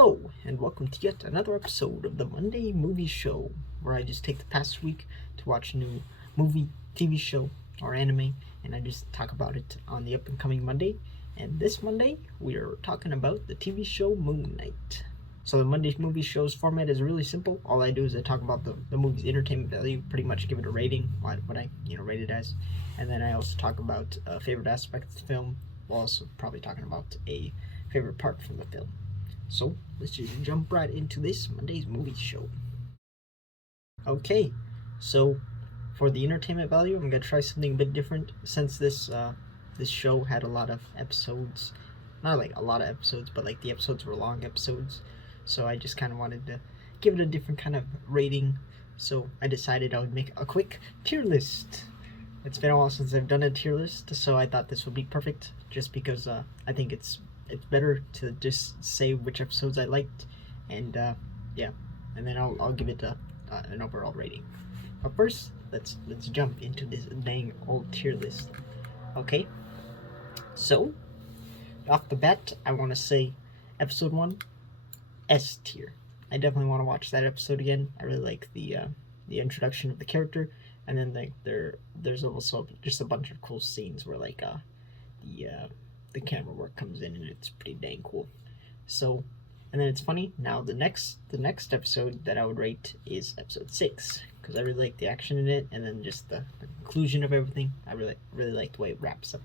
Hello, and welcome to yet another episode of the Monday Movie Show, where I just take the past week to watch a new movie, TV show, or anime, and I just talk about it on the up and coming Monday. And this Monday, we are talking about the TV show Moon Knight. So the Monday Movie Show's format is really simple. All I do is I talk about the movie's entertainment value, pretty much give it a rating, what I rate it as, and then I also talk about favorite aspects of the film, while also probably talking about a favorite part from the film. So let's just jump right into this Monday's movie show. Okay, so for the entertainment value, I'm gonna try something a bit different since this show had a lot of episodes, not like a lot of episodes, but like the episodes were long episodes. So I just kind of wanted to give it a different kind of rating. So I decided I would make a quick tier list. It's been a while since I've done a tier list, so I thought this would be perfect. Just because I think it's better to just say which episodes I liked, and yeah, and then I'll give it an overall rating. But first, let's jump into this dang old tier list. Okay, so off the bat, I want to say episode 1, S tier. I definitely want to watch that episode again. I really like the introduction of the character, and then like there's also just a bunch of cool scenes where like the camera work comes in, and it's pretty dang cool. So, and then it's funny now the next episode that I would rate is episode 6, because I really like the action in it, and then just the conclusion of everything. I really like the way it wraps up.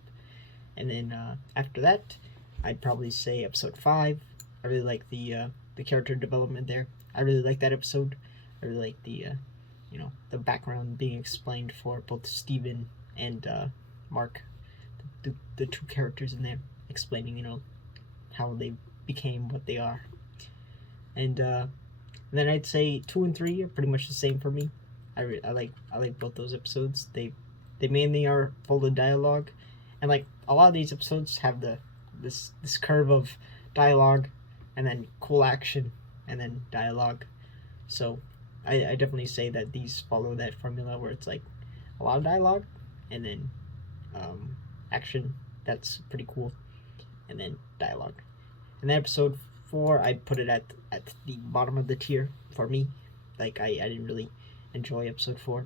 And then after that, I'd probably say episode 5. I really like the character development there. I really like that episode. I really like the the background being explained for both Steven and Mark, the two characters in there, explaining how they became what they are. And then I'd say 2 and 3 are pretty much the same for me. I like both those episodes. They mainly are full of dialogue, and like a lot of these episodes have this curve of dialogue, and then cool action, and then dialogue. So I definitely say that these follow that formula where it's like a lot of dialogue, and then action that's pretty cool, and then dialogue. And then episode 4, I'd put it at the bottom of the tier for me. Like I didn't really enjoy episode 4.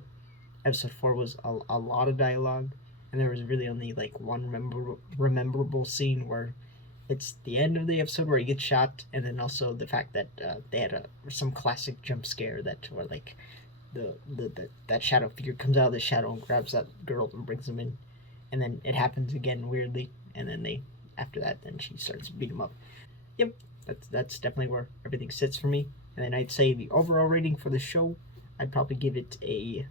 Episode 4 was a lot of dialogue, and there was really only like one rememberable scene where it's the end of the episode where he gets shot, and then also the fact that they had some classic jump scare that where like that shadow figure comes out of the shadow and grabs that girl and brings them in, and then it happens again weirdly, and then they after that then she starts to beat him up. Yep, that's definitely where everything sits for me. And then I'd say the overall rating for the show, I'd probably give it a,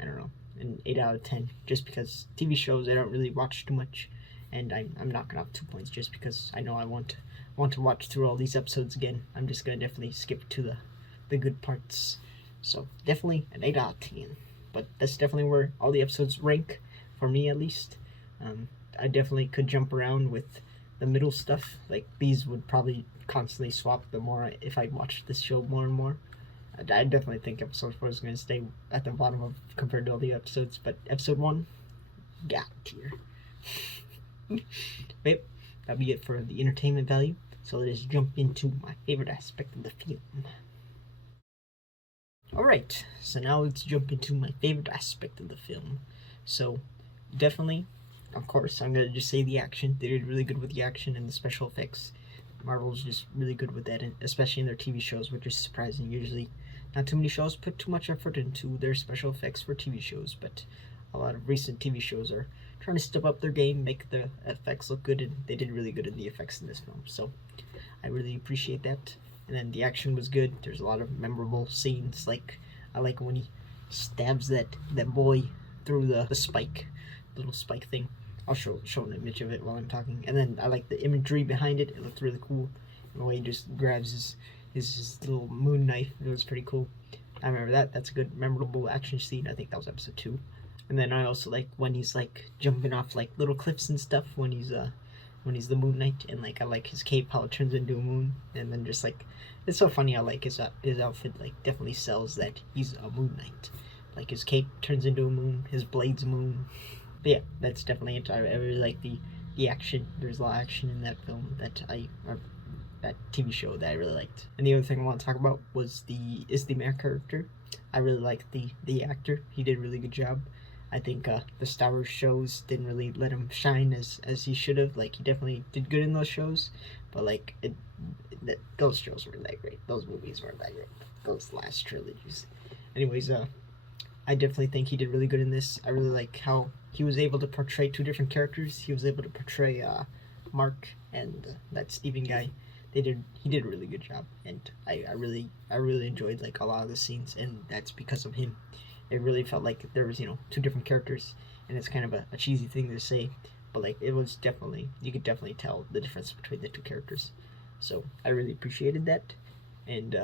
I don't know, an 8 out of 10, just because TV shows I don't really watch too much, and I'm knocking off 2 points just because I know I want to watch through all these episodes again. I'm just gonna definitely skip to the good parts. So definitely an 8 out of 10. But that's definitely where all the episodes rank for me, at least. I definitely could jump around with the middle stuff. Like these would probably constantly swap the more if I watched this show more and more. I definitely think episode 4 is going to stay at the bottom of compared to all the episodes, but episode 1 got tier. But that'll be it for the entertainment value. So let's jump into my favorite aspect of the film. Alright, so now let's jump into my favorite aspect of the film. So definitely, of course, I'm going to just say the action. They did really good with the action and the special effects. Marvel's just really good with that, especially in their TV shows, which is surprising. Usually, not too many shows put too much effort into their special effects for TV shows, but a lot of recent TV shows are trying to step up their game, make the effects look good, and they did really good in the effects in this film. So I really appreciate that. And then the action was good. There's a lot of memorable scenes. Like I like when he stabs that boy through the spike, little spike thing. I'll show an image of it while I'm talking. And then I like the imagery behind it. It looked really cool. And the way he just grabs his little moon knife. It was pretty cool. I remember that. That's a good memorable action scene. I think that was episode 2. And then I also like when he's like jumping off like little cliffs and stuff when he's the Moon Knight, and like I like his cape how it turns into a moon, and then just like it's so funny how like his outfit like definitely sells that he's a Moon Knight. Like his cape turns into a moon, his blade's a moon. But yeah, that's definitely it. I really like the action. There's a lot of action in that film that I TV show that I really liked. And the other thing I want to talk about was the main character. I really liked the actor. He did a really good job. I think the Star Wars shows didn't really let him shine as he should have. Like, he definitely did good in those shows, but like those shows weren't that great. Those movies weren't that great. Those last trilogies. Anyways, I definitely think he did really good in this. I really like how he was able to portray two different characters. He was able to portray Mark and that Steven guy. He did a really good job, and I really enjoyed like a lot of the scenes, and that's because of him. It really felt like there was two different characters, and it's kind of a cheesy thing to say, but like it was definitely, you could definitely tell the difference between the two characters. So I really appreciated that, and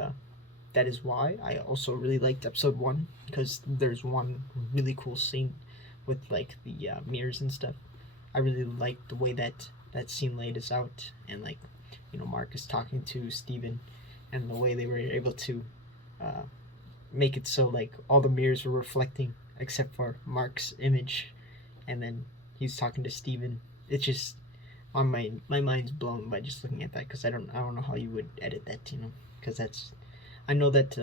that is why I also really liked episode 1, because there's one really cool scene with like the mirrors and stuff. I really liked the way that scene laid us out, and like Mark is talking to Steven, and the way they were able to make it so like all the mirrors were reflecting except for Mark's image, and then he's talking to Steven. It's just on my mind's blown by just looking at that, because I don't know how you would edit that, because that's, I know that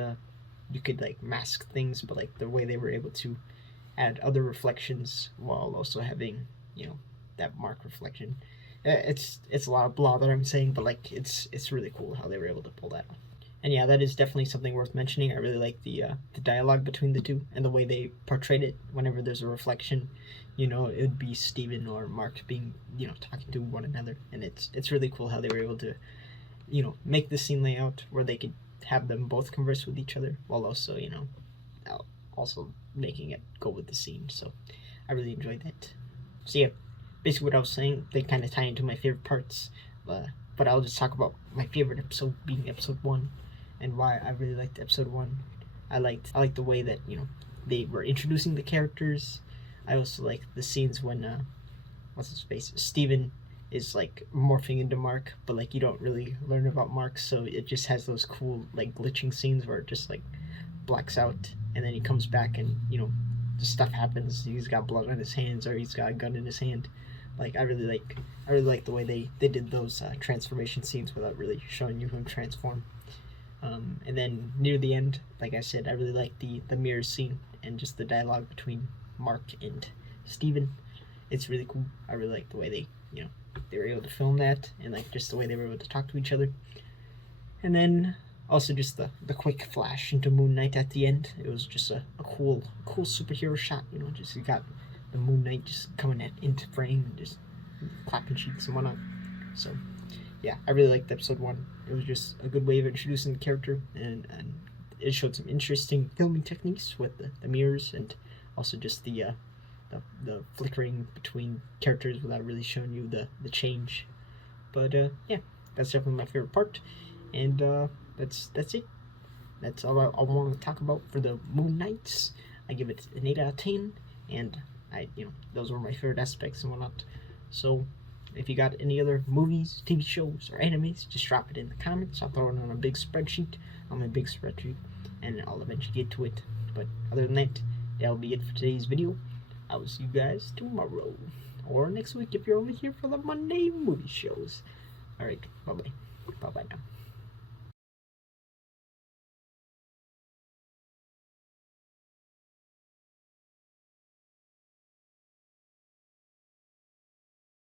you could like mask things, but like the way they were able to add other reflections while also having that Mark reflection, it's a lot of blah that I'm saying, but like it's really cool how they were able to pull that off. And yeah, that is definitely something worth mentioning. I really like the dialogue between the two, and the way they portrayed it. Whenever there's a reflection, it would be Steven or Mark being talking to one another, and it's really cool how they were able to make the scene layout where they could have them both converse with each other while also also making it go with the scene. So I really enjoyed that. So yeah, basically what I was saying, they kind of tie into my favorite parts, but I'll just talk about my favorite episode being episode 1, and why I really liked episode 1. I liked the way that they were introducing the characters. I also like the scenes when what's his face, Steven is like morphing into Mark, but like you don't really learn about Mark, so it just has those cool like glitching scenes where it just like blacks out, and then he comes back, and the stuff happens. He's got blood on his hands, or he's got a gun in his hand. Like I really like the way they did those transformation scenes without really showing you him transform. And then near the end, like I said, I really like the mirror scene and just the dialogue between Mark and Steven. It's really cool. I really like the way they were able to film that, and like just the way they were able to talk to each other. And then also just the quick flash into Moon Knight at the end. It was just a cool superhero shot. Just you got the Moon Knight just coming into frame and just clapping cheeks and whatnot. So yeah, I really liked episode 1. It was just a good way of introducing the character, and it showed some interesting filming techniques with the mirrors, and also just the flickering between characters without really showing you the change. But yeah, that's definitely my favorite part, and that's it. That's all I want to talk about for the Moon Knights. I give it an 8 out of 10, and those were my favorite aspects and whatnot. So if you got any other movies, TV shows, or animes, just drop it in the comments. I'll throw it on a big spreadsheet, and I'll eventually get to it. But other than that, that'll be it for today's video. I will see you guys tomorrow, or next week if you're only here for the Monday movie shows. Alright, bye-bye. Bye-bye now.